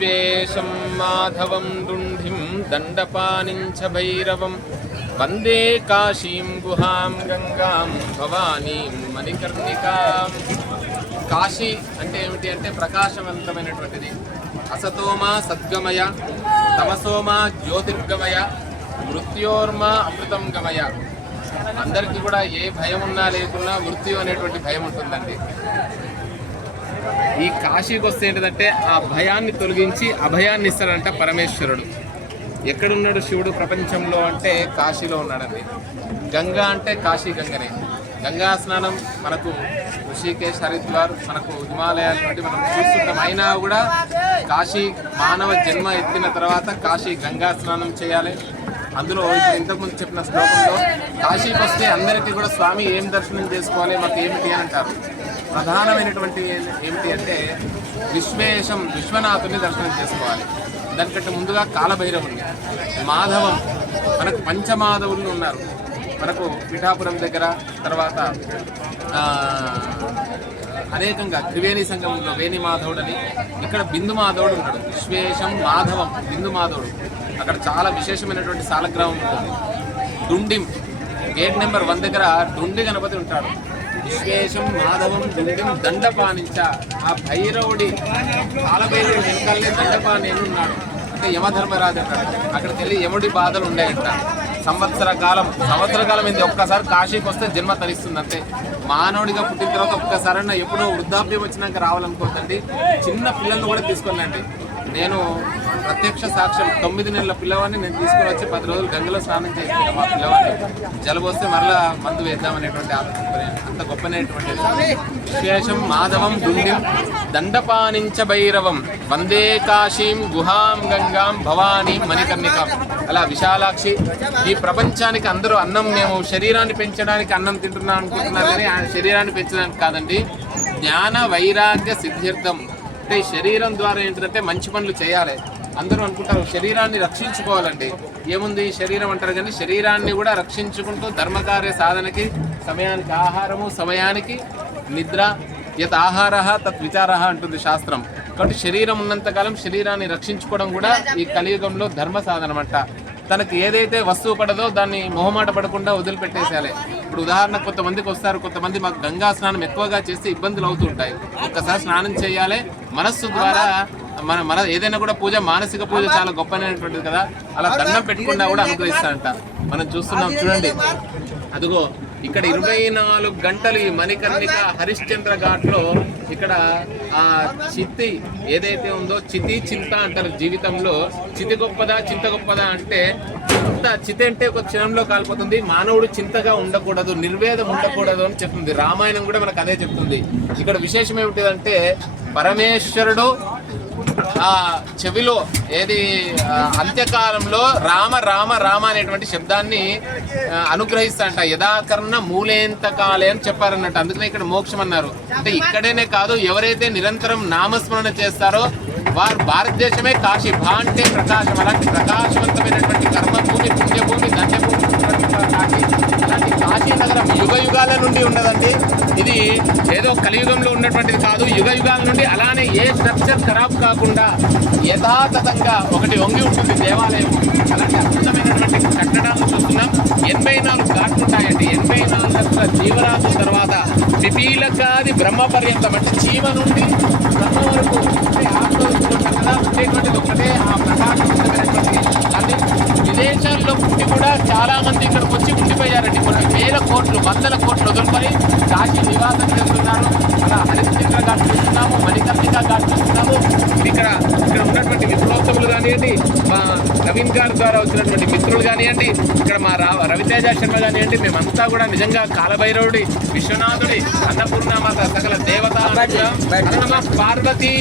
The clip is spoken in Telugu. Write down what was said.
విశ్వేశం మాధవం డుంఢిం దండపానిం చ భైరవం వందే కాశీం గుహాం గంగాం భవానీం మణికర్ణికాం. కాశీ అంటే ఏమిటి అంటే ప్రకాశవంతమైనటువంటిది. అసతోమా సద్గమయ, తమసోమా జ్యోతిర్గమయ, మృత్యోర్మా అమృతం గమయ. అందరికీ కూడా ఏ భయం ఉన్నా లేకున్నా మృత్యు అనేటువంటి భయం ఉంటుందండి. ఈ కాశీకి వస్తే ఏంటంటే ఆ భయాన్ని తొలగించి అభయాన్ని ఇస్తాడంట పరమేశ్వరుడు. ఎక్కడున్నాడు శివుడు ప్రపంచంలో అంటే కాశీలో ఉన్నాడండి. గంగా అంటే కాశీ గంగనే. గంగా స్నానం మనకు ఋషికేశ్, హరిద్వార్, మనకు హిమాలయాల నుండి మనం చూస్తుంటాం. అయినా కూడా కాశీ మానవ జన్మ ఎత్తిన తర్వాత కాశీ గంగా స్నానం చేయాలి. అందులో ఇప్పుడు ఇంతకుముందు చెప్పిన శ్లోకంలో కాశీకి వస్తే అందరికీ కూడా స్వామి ఏం దర్శనం చేసుకోవాలి, మాకు ఏమిటి అని అంటారు. ప్రధానమైనటువంటి ఏమిటి అంటే విశ్వేశం, విశ్వనాథుని దర్శనం చేసుకోవాలి. దానికంటే ముందుగా కాలభైరవుని, మాధవం, మనకు పంచమాధవులు ఉన్నారు. మనకు పిఠాపురం దగ్గర, తర్వాత అనేకంగా త్రివేణి సంగమంలో వేణి మాధవుడని, ఇక్కడ బిందు మాధవుడు ఉంటాడు. విశ్వేశం మాధవం బిందు మాధవుడు. అక్కడ చాలా విశేషమైనటువంటి సాలగ్రామం ఉంటుంది. డుండిం గేట్ నెంబర్ 1 దగ్గర డుండి గణపతి ఉంటాడు. విశ్వేశం మాధవం డుండిం దండపానించ. ఆ భైరవుడి కాలభైరవుడి వెనకాలనే దండపాని ఉన్నాడు. అంటే యమధర్మరాజు అంటాడు. అక్కడికి వెళ్ళి యముడి బాధలు ఉన్నాయంట. సంవత్సర కాలం ఏంది, ఒక్కసారి కాశీకి వస్తే జన్మ తరిస్తుంది అంతే. మానవుడిగా పుట్టిన తర్వాత ఒక్కసారైనా ఎప్పుడో వృద్ధాప్యం వచ్చినాక రావాలనుకోవద్దండి. చిన్న పిల్లల్ని కూడా తీసుకెళ్ళండి. నేను ప్రత్యక్ష సాక్ష్యం. 9 నెలల పిల్లవాడిని నేను తీసుకుని వచ్చి 10 రోజులు గంగలో స్నానం చేసుకుంటాను. మా పిల్లవాడిని జలుబు వస్తే మరలా మందు వేద్దామనేటువంటి ఆలోచన. అంత గొప్పనేటువంటిది. విశేషం మాధవం దుండిం దండపానించ భైరవం వందే కాశీం గుహాం గంగాం భవానీ మణికర్ణికాం. అలా విశాలాక్షి. ఈ ప్రపంచానికి అందరూ అన్నం, మేము శరీరాన్ని పెంచడానికి అన్నం తింటున్నాం అనుకుంటున్నారు, కానీ ఆ శరీరాన్ని పెంచడానికి కాదండి. జ్ఞాన వైరాగ్య సిద్ధ్యర్థం. అంటే శరీరం ద్వారా ఏంటంటే మంచి పనులు చేయాలి. అందరూ అనుకుంటారు శరీరాన్ని రక్షించుకోవాలండి. ఏముంది శరీరం అంటారు, కానీ శరీరాన్ని కూడా రక్షించుకుంటూ ధర్మకార్య సాధనకి సమయానికి ఆహారము, సమయానికి నిద్ర, యత్ ఆహార తత్ విచార అంటుంది శాస్త్రం. కాబట్టి శరీరం ఉన్నంతకాలం శరీరాన్ని రక్షించుకోవడం కూడా ఈ కలియుగంలో ధర్మ సాధనం అంట. తనకి ఏదైతే వస్తువు పడదో దాన్ని మొహమాట పడకుండా వదిలిపెట్టేసేయాలి. ఇప్పుడు ఉదాహరణకు కొంతమందికి వస్తారు, కొంతమంది మాకు గంగా స్నానం ఎక్కువగా చేస్తే ఇబ్బందులు అవుతూ ఉంటాయి. ఒక్కసారి స్నానం చేయాలి. మనస్సు ద్వారా మన ఏదైనా కూడా పూజ, మానసిక పూజ చాలా గొప్పనటువంటిది కదా. అలా దండం పెట్టకుండా కూడా అనుగ్రహిస్తారంట. మనం చూస్తున్నాం చూడండి. అదిగో ఇక్కడ 24 గంటలు ఈ మణికర్ణిక హరిశ్చంద్ర ఘాట్లో ఇక్కడ ఆ చితి ఏదైతే ఉందో, చితి చింత అంటారు జీవితంలో. చితి గొప్పదా చింత గొప్పదా అంటే, చితి అంటే ఒక క్షణంలో కాలిపోతుంది. మానవుడు చింతగా ఉండకూడదు, నిర్వేదం ఉండకూడదు అని చెప్తుంది రామాయణం కూడా మనకు అదే చెప్తుంది. ఇక్కడ విశేషం ఏమిటిదంటే పరమేశ్వరుడు ఆ చెవిలో ఏది అంత్యకాలంలో రామ రామ రామ అనేటువంటి శబ్దాన్ని అనుగ్రహిస్తాడంట. యథాకర్ణ మూలేంతకాలే అని చెప్పారన్నట్టు. అందుకనే ఇక్కడ మోక్షం అన్నారు. అంటే ఇక్కడేనే కాదు, ఎవరైతే నిరంతరం నామస్మరణ చేస్తారో వారు భారతదేశమే కాశీ. భా అంటే ప్రకాశం. అలాంటి ప్రకాశవంతమైనటువంటి కర్మభూమి, పుణ్యభూమి, ధన్యభూమి కాశీ. అలాంటి కాశీ నగరం యుగ యుగాల నుండి ఉన్నదండి. ఇది ఏదో కలియుగంలో ఉన్నటువంటిది కాదు, యుగ యుగాల నుండి. అలానే ఏ స్ట్రక్చర్ ఖరాబ్ కాకుండా యథాతథంగా ఒకటి వంగి ఉంటుంది దేవాలయం. అలాంటి అద్భుతమైనటువంటి కట్టడాలు చూస్తున్నాం. 84 ఘాట్లు ఉంటాయండి. 84 లక్షల జీవరాశుల తర్వాత పిపీలకాది బ్రహ్మ పర్యంతం, అంటే చీమ నుండి బ్రహ్మ వరకు ఉండేటువంటిది ఒకటే ఆ ప్రకాశవంతమైనటువంటి. దాన్ని విదేశాల్లో పుట్టి కూడా చాలా మంది ఇక్కడికి వచ్చి ఉండిపోయారండి. కొన్ని వేల కోట్లు, వందల కోట్లు వదులుకొని కాశీ నివాసం చేస్తున్నారు. అలా హరిశ్చంద్ర ఘాట్ చూస్తున్నాము, మణికర్ణిక ఘాట్ చూస్తున్నాము. ఇక్కడ ఉన్నటువంటి విప్లవోత్తములు కానివ్వండి, మా నవీన్ గారి ద్వారా వచ్చినటువంటి మిత్రులు కానివ్వండి, ఇక్కడ మా రవితేజ శర్మ కానివ్వండి, మేమంతా కూడా నిజంగా కాలభైరవుడి, విశ్వనాథుడి, అన్నపూర్ణమాత, సకల దేవత పార్వతీ